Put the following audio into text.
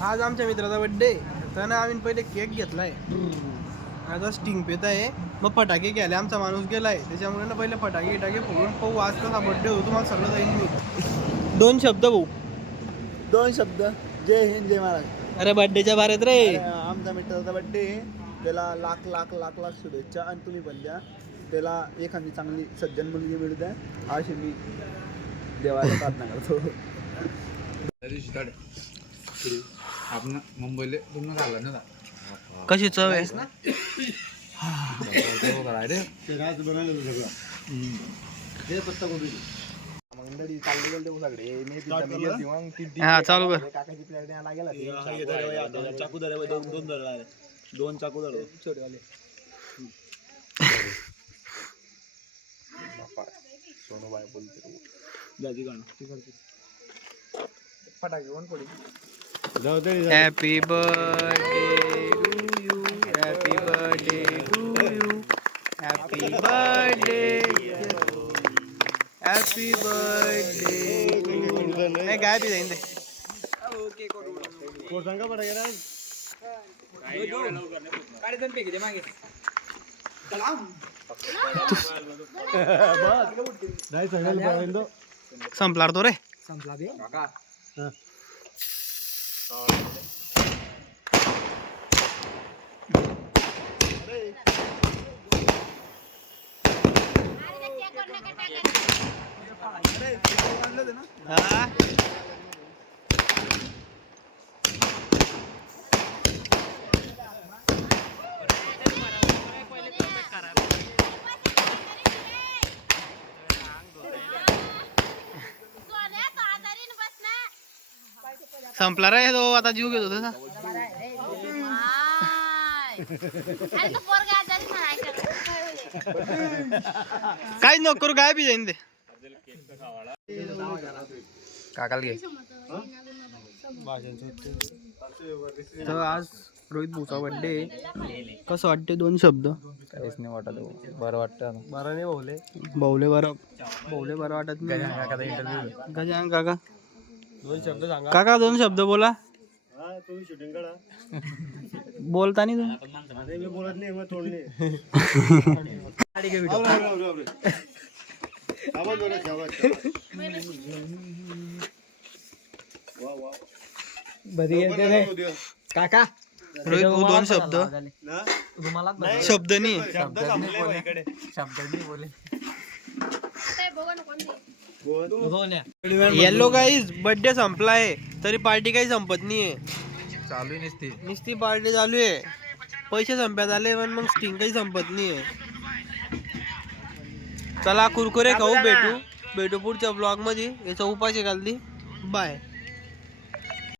आज आमच्या मित्राचा बर्थडे. त्यानं आम्ही पहिले केक घेतलाय, आता स्टिंग पेत आहे, मग फटाके घ्यायला आमचा माणूस गेलाय. त्याच्यामुळे ना पहिले फटाके फोडून पाहू आज कसा बर्थडे होतो. तुम्हाला सगळं जाईल मी. 2 शब्द भाऊ, 2 शब्द. जय हिंद जय महाराज. अरे बर्थडेच्या बारेत रे. आमच्या मित्राचा बर्थडे, त्याला लाख लाख लाख लाख शुभेच्छा. आणि तुम्ही पण द्या त्याला एखादी चांगली सज्जन मुलगी मिळू द्या, अशी मी देवाला प्रार्थना करतो. आपण मुंबईला पूर्ण झालं ना. कशी चव आहे ना. मंडळी चालले गेले सगळे. हा चालू कर. काकाची प्लॅन यायला गेला. चाकू धर, 2 धर, 2 चाकू धर छोटेवाले. सोनूबाई बोलते दादी गाणं फटाके कोण पडी. Happy birthday to you, happy birthday to you, happy birthday, happy birthday. नाही काय बी जाईन ते. सांगा फटाके ना. संपला तो रे. संपला बे. संपला रे तो, आता जीव घेतो तसा. काहीच नको करू, काय बी जाईन ते. काकाला घे. तर आज रोहित भाऊचा बर्थडे. कसं वाटते 2 शब्द? काहीच नाही वाटत, बरं वाटतं. बरं नाही भाऊले. भाऊले बरं वाटत नाही. गजानन काका 2 शब्द सांगा. काका 2 शब्द बोला. तुम्ही शूटिंग करा. बोलता नाही तुम्ही. मी बोलत नाही, मग तोडणे. काका रोहित भाऊ 2 शब्द. शब्द नाही. येल्लो गाईज बर्थडे संपलाय तरी पार्टी काही संपत नाहीये. चालू आहे नुसती पार्टी चालू आहे. पैसे संपत आले पण मग स्टिंग काही संपत नाहीये. चला कुरकुरे खाऊ. भेटू पुढच्या ब्लॉग मध्ये. याचा उपाशी घालती. बाय.